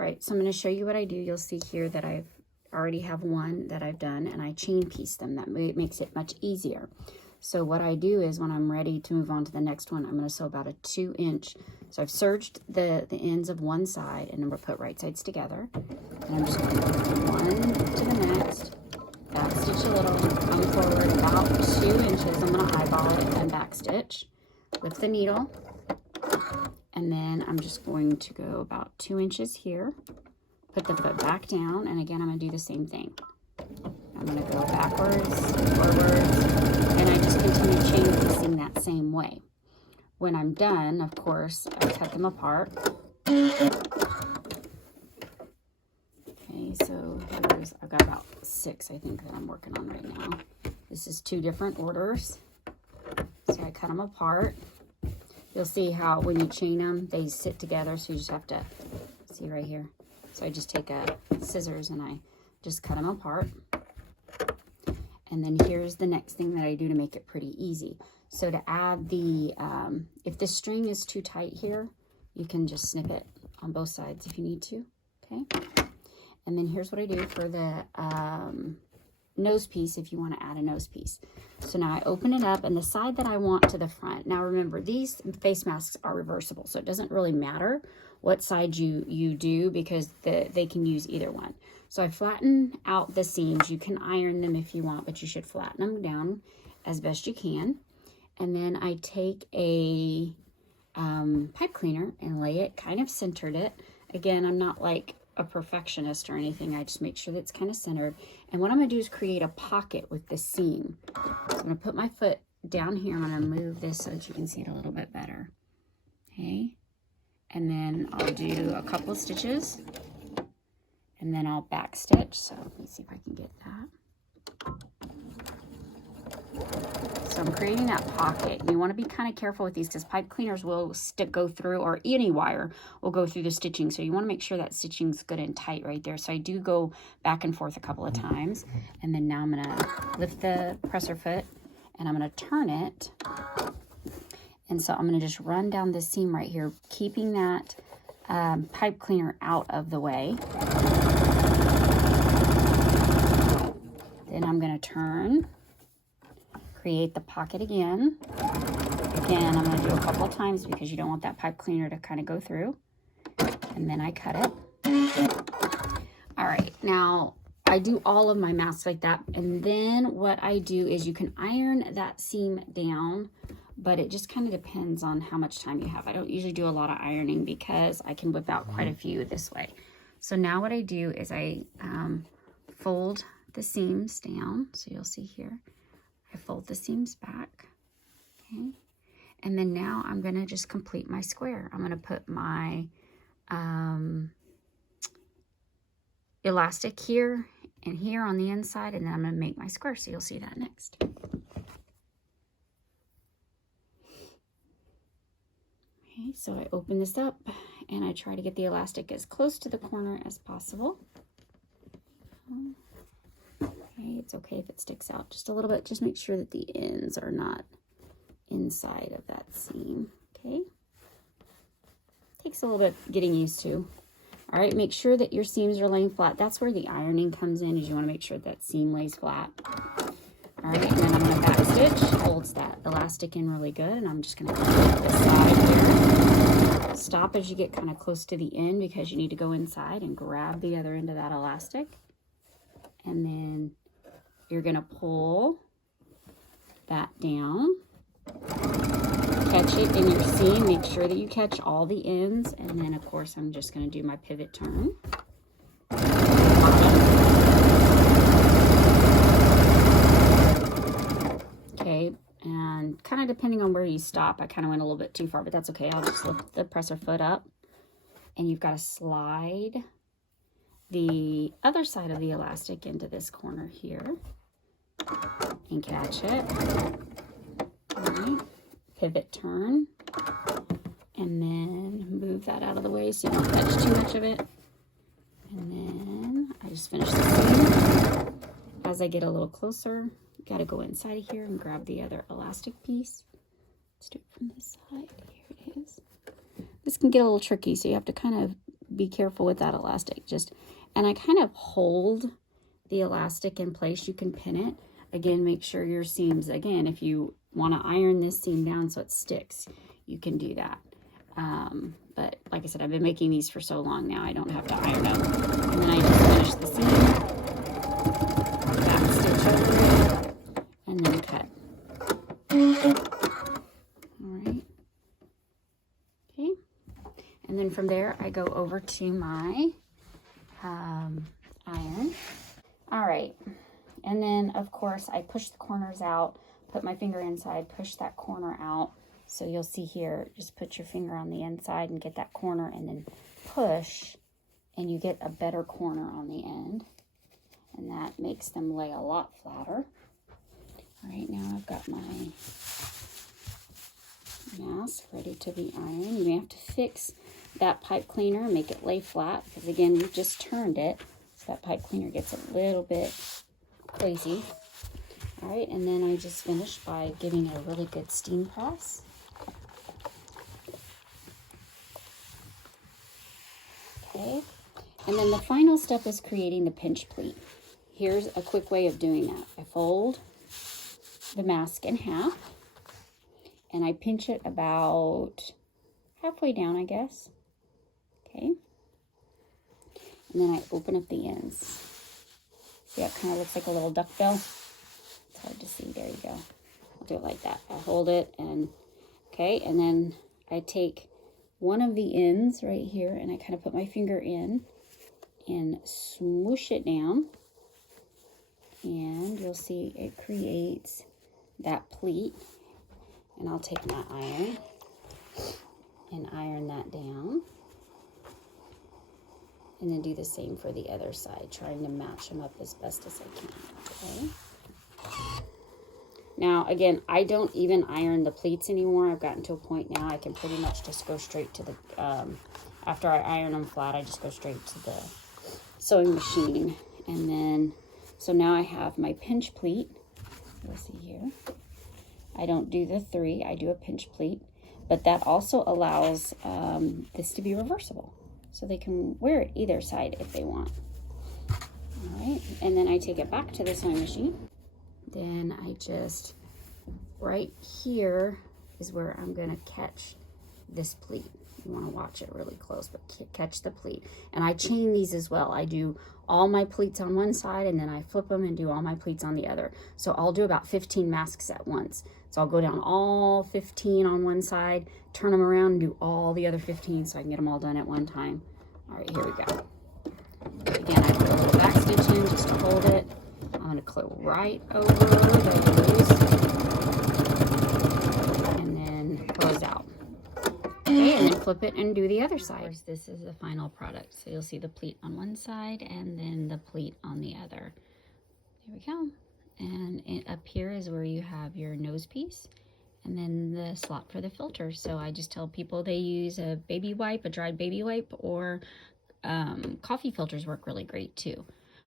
All right, so I'm going to show you what I do. You'll see here that I've already have one that I've done, and I chain piece them. That makes it much easier. So what I do is when I'm ready to move on to the next one, I'm going to sew about a 2-inch. So I've serged the ends of one side, and I'm going to put right sides together. And I'm just going to go from one to the next, back stitch a little, come forward about 2 inches. I'm going to eyeball it and back stitch. Lift the needle, and then I'm just going to go about 2 inches here. Put the foot back down, and again, I'm going to do the same thing. I'm going to go backwards, forwards, and I just continue chain piecing that same way. When I'm done, of course, I cut them apart. Okay, so I've got about 6, I think, that I'm working on right now. This is 2 different orders. So I cut them apart. You'll see how when you chain them, they sit together, so you just have to see right here. So I just take a scissors and I just cut them apart. And then here's the next thing that I do to make it pretty easy. So to add the, if the string is too tight here, you can just snip it on both sides if you need to, okay? And then here's what I do for the nose piece if you want to add a nose piece. So now I open it up, and the side that I want to the front. Now remember, these face masks are reversible, so it doesn't really matter what side you do, because they can use either one. So I flatten out the seams. You can iron them if you want, but you should flatten them down as best you can. And then I take a pipe cleaner and lay it, kind of centered it. Again, I'm not like a perfectionist or anything. I just make sure that it's kind of centered. And what I'm going to do is create a pocket with the seam. So I'm going to put my foot down here. I'm going to move this so that you can see it a little bit better. Okay. And then I'll do a couple of stitches, and then I'll back stitch. So let me see if I can get that. So I'm creating that pocket. You want to be kind of careful with these, because pipe cleaners will go through, or any wire will go through the stitching. So you want to make sure that stitching's good and tight right there. So I do go back and forth a couple of times. And then now I'm going to lift the presser foot, and I'm going to turn it. And so I'm going to just run down this seam right here, keeping that pipe cleaner out of the way. Then I'm going to turn, create the pocket again. Again, I'm going to do a couple of times because you don't want that pipe cleaner to kind of go through. And then I cut it. All right, now I do all of my masks like that. And then what I do is you can iron that seam down, but it just kind of depends on how much time you have. I don't usually do a lot of ironing because I can whip out quite a few this way. So now what I do is I fold the seams down. So you'll see here, I fold the seams back, okay? And then now I'm gonna just complete my square. I'm gonna put my elastic here and here on the inside, and then I'm gonna make my square. So you'll see that next. Okay, so I open this up and I try to get the elastic as close to the corner as possible. Okay, it's okay if it sticks out just a little bit. Just make sure that the ends are not inside of that seam, okay? Takes a little bit getting used to. All right, make sure that your seams are laying flat. That's where the ironing comes in, is you want to make sure that seam lays flat. All right, and then I'm going to back stitch, holds that elastic in really good, and I'm just going to cut this side here. Stop as you get kind of close to the end, because you need to go inside and grab the other end of that elastic. And then you're going to pull that down, catch it in your seam, make sure that you catch all the ends, and then of course I'm just going to do my pivot turn. Okay, and kind of depending on where you stop, I kind of went a little bit too far, but that's okay. I'll just lift the presser foot up, and you've got to slide the other side of the elastic into this corner here and catch it. All right, pivot turn, and then move that out of the way so you don't catch too much of it. And then I just finish the seam. As I get a little closer, got to go inside of here and grab the other elastic piece. Let's do it from this side. Here it is. This can get a little tricky, so you have to kind of be careful with that elastic. And I kind of hold the elastic in place. You can pin it. Again, make sure your seams, again, if you want to iron this seam down so it sticks, you can do that. But like I said, I've been making these for so long now, I don't have to iron them. And then I just finish the seam, back stitch over it, and then cut. All right. Okay. And then from there, I go over to my iron. All right. And then, of course, I push the corners out, put my finger inside, push that corner out. So you'll see here, just put your finger on the inside and get that corner, and then push, and you get a better corner on the end. And that makes them lay a lot flatter. All right, now I've got my mask ready to be ironed. You may have to fix that pipe cleaner and make it lay flat, because again, we just turned it, so that pipe cleaner gets a little bit crazy. All right, and then I just finished by giving it a really good steam press. Okay, and then the final step is creating the pinch pleat. Here's a quick way of doing that. I fold the mask in half, and I pinch it about halfway down, I guess. Okay, and then I open up the ends. See, it kind of looks like a little duckbill. It's hard to see. There you go. I'll do it like that. I hold it, and okay, and then I take one of the ends right here, and I kind of put my finger in and smoosh it down, and you'll see it creates that pleat. And I'll take my iron and iron that down, and then do the same for the other side, trying to match them up as best as I can. Okay. Now, again, I don't even iron the pleats anymore. I've gotten to a point now I can pretty much just go straight to the, after I iron them flat, I just go straight to the sewing machine. And then, so now I have my pinch pleat. You'll see here. I don't do the 3, I do a pinch pleat. But that also allows this to be reversible. So they can wear it either side if they want. All right, and then I take it back to the sewing machine. Then I just, right here is where I'm gonna catch this pleat. You wanna watch it really close, but catch the pleat. And I chain these as well. I do all my pleats on one side, and then I flip them and do all my pleats on the other. So I'll do about 15 masks at once. So I'll go down all 15 on one side, turn them around, and do all the other 15 so I can get them all done at one time. All right, here we go. Again, I put a little back stitch in just to hold it. I'm going to clip right over those and then close out. Okay, and then flip it and do the other side. This is the final product. So you'll see the pleat on one side and then the pleat on the other. There we go. And up here is where you have your nose piece and then the slot for the filter. So I just tell people they use a baby wipe, a dried baby wipe, or coffee filters work really great too.